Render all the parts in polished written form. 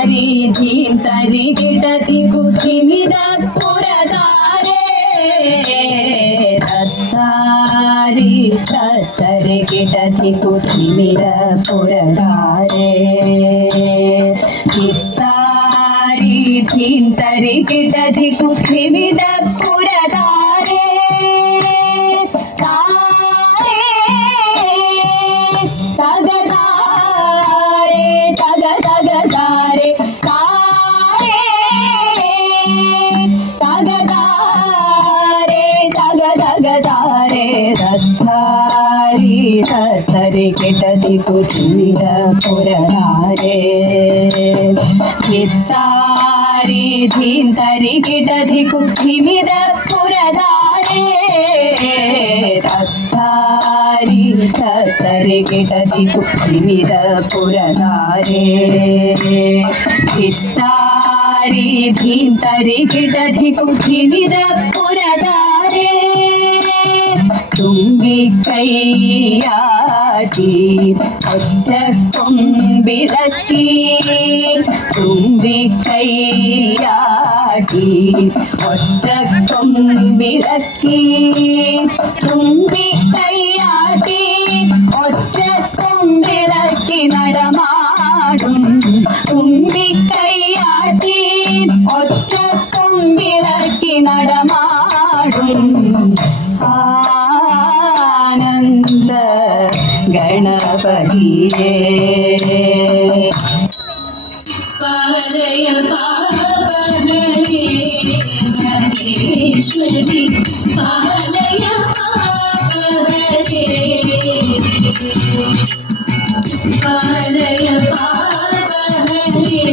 ധീം തരി കിടതി കുച്ചിമിത പുരതാരേ തത്താരി തത്തരി കിടതി കുച്ചിമിത പുരതാരേ ചിത്താരി ധീം തരി കിടതി കുച്ചിമിത പുരതാരേ തത്തരി കിടതി കുച്ചിമിത പുരതാരേ ചിത്താരി ധീം തരി കിടതി കുച്ചിമിത പുരതാരേ തത്താരി തത്തരി കിടതി കുച്ചിമിത പുരതാരേ ചിത്താരി ധീം തരി കിടതി കുച്ചിമിത പുരതാരേ തുമ്പിക്കൈയാട്ടി ഒറ്റക്കൊമ്പിളക്കി തുമ്പിക്കൈയാട്ടി ഒറ്റക്കൊമ്പിളക്കി തുമ്പിക്കൈയാട്ടി ഒറ്റക്കൊമ്പിളക്കി നടമാടും തുമ്പിക്കൈയാട്ടി ഒറ്റക്കൊമ്പിളക്കി നടമാടും ആനന്ദ ഗണപതിയേ പാലയ പാപഹരേ മഹേശ്വരി പാലയ പാപഹരേ പാലയ പാപഹരേ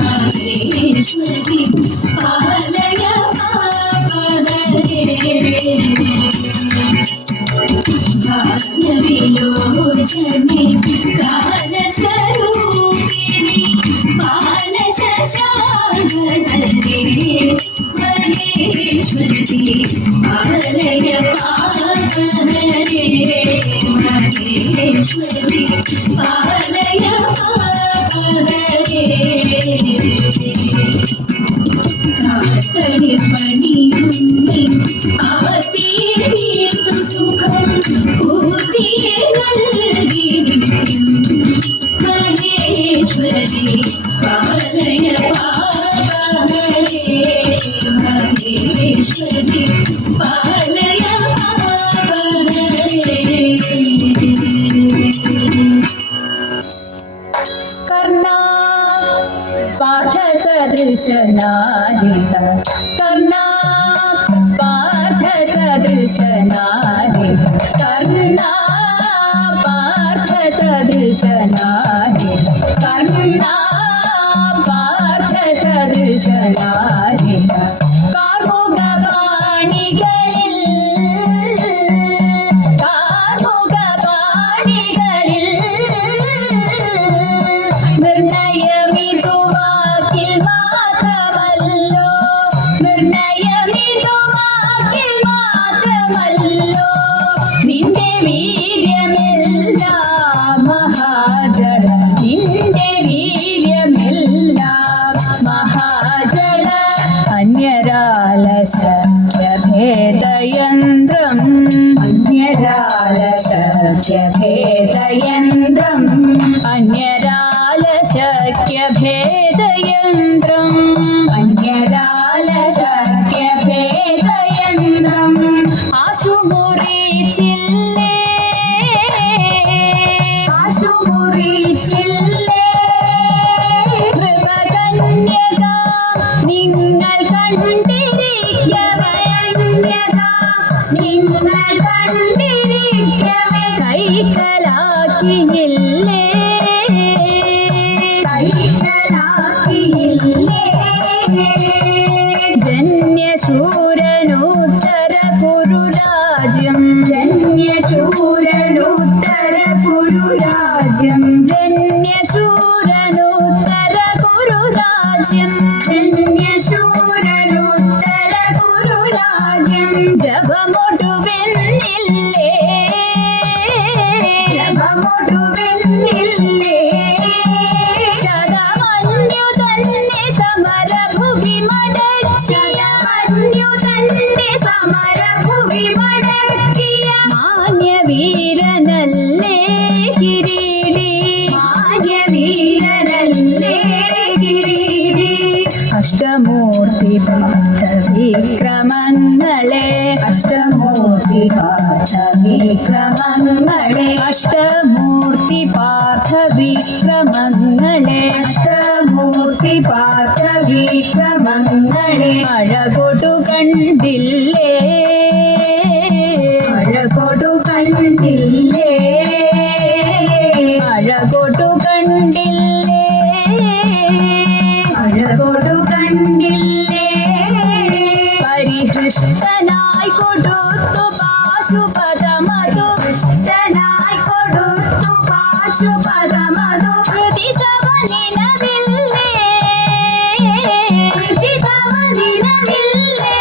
മഹേശ്വരി പാലയ ഭാഗ്യവിലോചനെ കാലസ്വരൂപിണി ബാലശശാങ്കധരേ മഹേശ്വരി പാലയ പാപഹരേ മഹേശ്വരി പാലയ പാപഹരേ കാത്തടി പണിയുന്നി ആവതീർന്നു സുഖം പൂർത്തിയെ നൽകിയിരിക്കും മഹേശ്വരി പാലയ പാപഹരേ മഹേശ്വരി പാലയ പാപഹരേ കർണാ പാർത്ഥസദൃശനാരിത കർണാ പാർത്ഥസദൃശനാരിത കർണാ പാർത്ഥസദൃശനാരിത കർണാ പാർത്ഥസദൃശനാരിത അന്യരാലശക്യഭേദയന്ത്രം അന്യരാലശക്യഭേദയന്ത്രം അന്യരാലശക്യഭേദയന്ത്രം ആശുമുറിച്ചില്ലേ ആശുമുറിച്ചില്ലേ കൃപകന്യക നിങ്ങൾ കണ്ടിരിക്കവന്യക നിങ്ങൾ കണ്ടിരിക്കവേ കൈക്കലാക്കിയില്ലേ കൈക്കലാക്കിയില്ലേ ദുഷ്ടനായി കൊടുത്തു പാശുപതമതു ദുഷ്ടനായി കൊടുത്തു പാശുപതമതു കൃതിതവ നിലവില്ലേ കൃതിതവ നിലവില്ലേ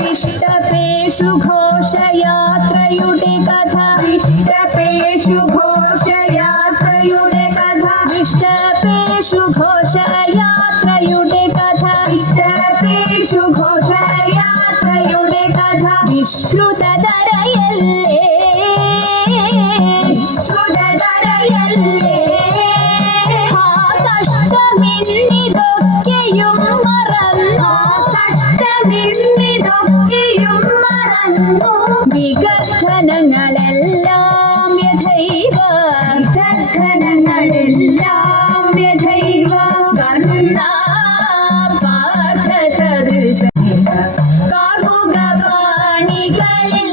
വിഷ്ടപേഷു ഘോഷയാത്രയുടെ കഥ ഇഷ്ടപേഷു ഘോഷയാത്രയുടെ കഥ വിഷ്ടപേഷു ഘോഷയാത്രയുടെ കഥ ഇഷ്ടപേഷു ഘോഷയാത്രയുടെ കഥ വിശ്രുതതരയല്ലേ വിശ്രുതതരയല്ലേ ആ കഷ്ടമിന്നിതൊക്കെയും മറന്നു കഷ്ടമിന്നിതൊക്കെയും മറന്നു വിഗർഭനങ്ങളെല്ലാം യഥൈവ വിദഗ്ധനങ്ങളെല്ലാം യഥൈവ കർണാ പാർത്ഥസദൃശ കാർമുകപാണികളിൽ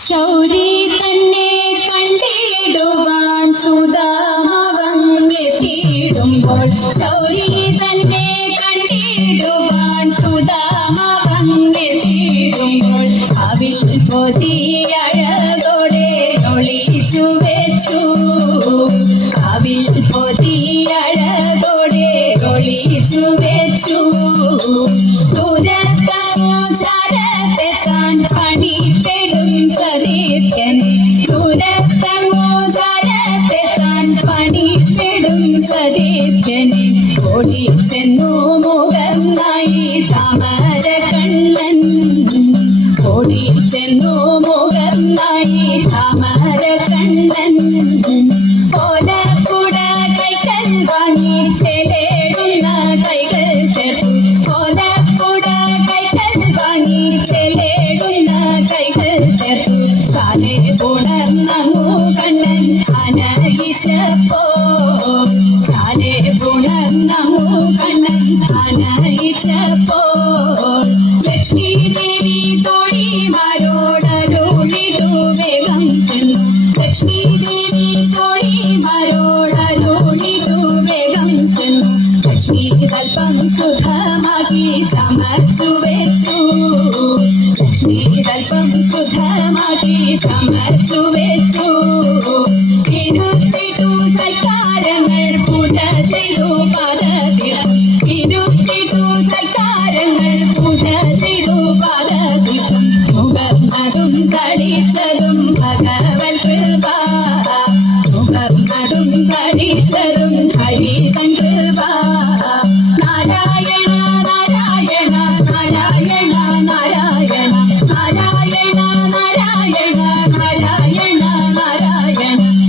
ശൗരി തന്നെ കണ്ടിടുവാൻ സുധാമവൻ പൊതിയഴകോടെ ഒളിച്ചു വെച്ചു കാവിൽ പൊതിയഴകോടെ ഒളിച്ചു വെച്ചു ദൂരത്തങ്ങോ ചാരത്തെത്താൻ പണിപ്പെടും സതീർത്ഥ്യനെ ദൂരത്തങ്ങോ ചാരത്തെത്താൻ പണിപ്പെടും സതീർത്ഥ്യനെ ഓടി ചെന്നു മുഖന്നായി താമര കണ്ണൻ ഓടി ചെന്നു മുഖന്നായി താമര കണ്ണൻ ഓലക്കുട കൈകൾ വാങ്ങി ചെലേടുന്ന കൈകൾ ചേർത്തു ഓലക്കുട കൈകൾ വാങ്ങി ചെലേടുന്ന കൈകൾ ചേർത്തു കാലേ ഉണർന്നു കണ്ണൻ അനയിച്ചപ്പോ കാലേ ഉണർന്നു കണ്ണൻ അനയിച്ചപ്പോ ലക്ഷ്മി ദേവി തോഴിമാരോടരുളിടു വേഗം ചെന്നു ലക്ഷ്മി ദേവി തോഴിമാരോടരുളിടു വേഗം ചെന്നു ലക്ഷ്മി കൽപ്പം സുഖമാക്കി ചമച്ചു വെച്ചു ലക്ഷ്മി കൽപ്പം സുഖമാക്കി ചമച്ചു വെച്ചു ഇരുത്തിട്ടു സൽക്കാരങ്ങൾ പൂജ ചെയ്തു പാദതീർത്ഥം ഇരുത്തിട്ടു സൽക്കാരങ്ങൾ പൂജ ചെയ്തു പാദതീർത്ഥം മുഖർന്നതും കളിച്ചതും ഭഗവൽ കൃപ മുഖർന്നതും കളിച്ചതും ഹരിതൻ കൃപ നാരായണ നാരായണ നാരായണ നാരായണ നാരായണ നാരായണ നാരായണ നാരായണ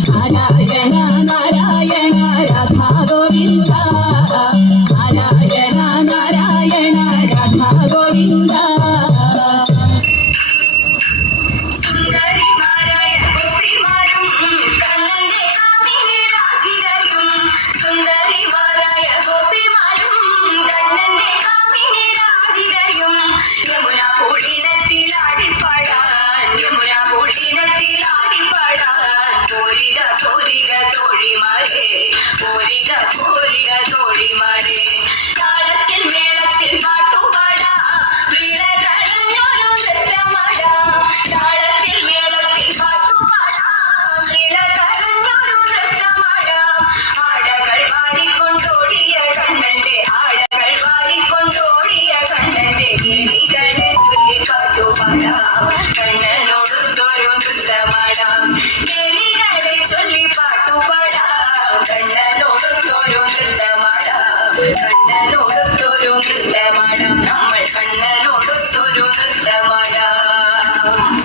നാരായണ നാരായണ രാധാ ഗോവിന്ദ നാരായണ നാരായണ രാധാ ഗോവിന്ദ സുന്ദരിമാരായ ഗോപിമാരും കണ്ണന്റെ കാമിനി രാധികയും സുന്ദരിമാരായ ഗോപിമാരും കണ്ണന്റെ കാമിനി രാധികയും യമുന പൂളിനത്തിൽ ആടിപ്പാടാൻ യമുന പൂളിനത്തിൽ ആടിപ്പാടാൻ പോരിക പോരിക തോഴിമാരെ പോരിക പോരിക തോഴിമാരെ താളത്തിൽ മേളത്തിൽ പാട്ടുപാടാ വീണ കളഞ്ഞൊരു നൃത്തമാടാ താളത്തിൽ മേളത്തിൽ പാട്ടുപാടാ വീണ കളഞ്ഞൊരു നൃത്തമാടാ ആടകൾ വാരിക്കൊണ്ടോടിയ കണ്ണന്റെ ആടകൾ വാരിക്കൊണ്ടോടിയ കണ്ണന്റെ കിളികളെ ചൊല്ലി പാട്ടുപാടാം കണ്ണനോടൊത്തൊരു നൃത്തമാടാം കിളികളെ ചൊല്ലി പാട്ടുപാടാം കണ്ണനോടൊത്തൊരു നൃത്തമാടാം കണ്ണനോടൊത്തൊരു നൃത്തമാടാം നമ്മൾ കണ്ണനോടൊത്തൊരു നൃത്തമാടാം